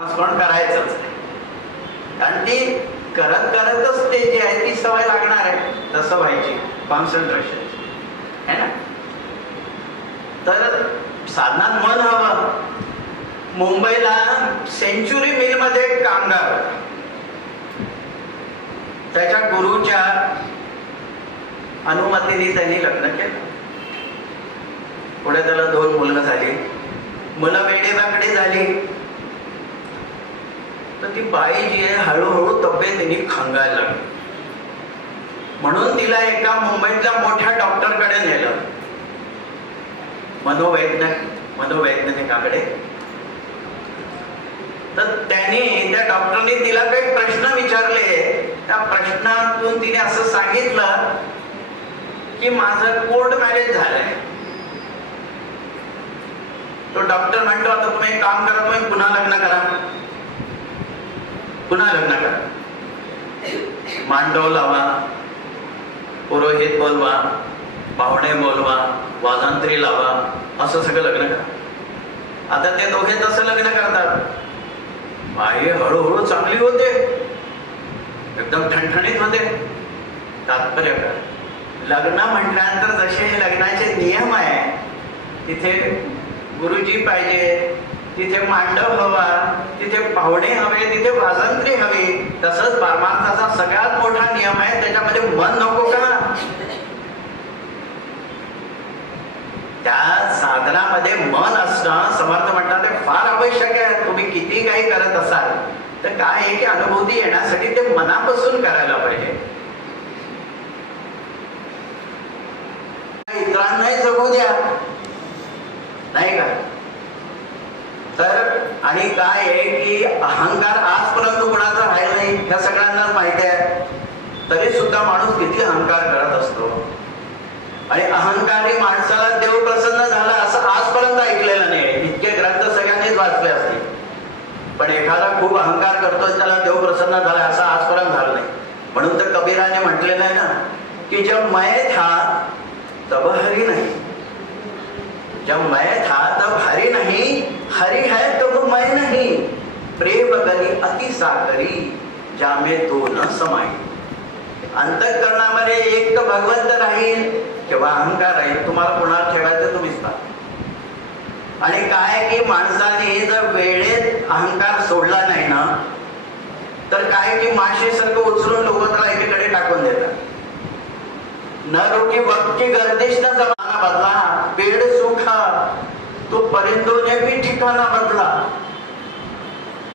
कोण करायचंच नाही, कारण ती करत करतच ते जे आहे ती सवय लागणार आहे, तसं व्हायची कॉन्सन्ट्रेशन है ना. तर साधनात मन हवं. मुंबईला सेंच्युरी मिल मध्ये एक कामगार होता. त्याच्या गुरुच्या अनुमतीने त्यांनी लग्न केलं. पुढे त्याला 2 मुलं झाली. मुलं वेडेवाकडे झाली. तर ती बाई जी आहे हळूहळू तब्येतीने खंगायला लागली. म्हणून तिला एका मुंबईतल्या मोठ्या डॉक्टरकडे नेलं, मनोवैज्ञानिकाकडे. तर त्या डॉक्टरने तिला काही प्रश्न विचारले. त्या प्रश्नातून तिने असं सांगितलं की माझं कोर्ट मॅरेज झालंय. तो डॉक्टर म्हणतो, आता तुम्ही एक काम करा, तुम्ही पुन्हा लग्न करा. मांडव लावा, पुरोहित बोलवा, पाहुणे बोलवा, वाजंत्री लावा, असं सगळं लग्न करा. आता ते दोघे तसं लग्न करतात. बाई हळूहळू चांगली होते, एकदम ठणठणीत होते. तात्पर्य काय, लग्न म्हटल्यानंतर जसे हे लग्नाचे नियम आहे, तिथे गुरुजी पाहिजे, तिथे मांडव हवा, तिथे पाहुणे हवे, तिथे वाजंत्री हवी. तसंच परमार्थाचा सगळ्यात मोठा नियम आहे, त्याच्यामध्ये मन नको का? त्या साधनामध्ये मन असणं, समर्थ म्हणतात, ते फार आवश्यक आहे. तुम्ही किती काही करत असाल तर काय आहे की अनुभूती येण्यासाठी ते मनापासून करायला पाहिजे. इतरांनाही जगू द्या, नाही का? तर आणि काय आहे की अहंकार आजपर्यंत कुणाचा राहिला नाही, ह्या सगळ्यांनाच माहिती आहे. तरी सुद्धा माणूस किती अहंकार करत असतो. आणि अहंकारी माणसाला देव प्रसन्न झाला असं आजपर्यंत ऐकलेलं नाही. इतके ग्रंथ सगळ्यांनीच वाचले असतील, पण एखादा खूप अहंकार करतोय त्याला देव प्रसन्न झाला असं आजपर्यंत झालं नाही. म्हणून तर कबीराने म्हटलेलं आहे ना की जब मैं था तब हरी नहीं, जब मैं था तब हरी नहीं, हरी है तब मैं नहीं, प्रेम गली अति सागरी जामे दो न समाई. अंतःकरणामध्ये एक तर भगवंत राहील किंवा अहंकार राहील. तुम्हाला कोणाला ठेवायचं तुम्हीच पहा. आणि काय की माणसाने जर वेळेत अहंकार सोडला नाही ना, तर काय की माशेसारखं उचलून लोक त्याला एकीकडे टाकून देतात. न रोकी वक्त की गर्दिश न जमाना बदला, पेड़ सूखा तो परिंदों ने भी ठिकाना बदला.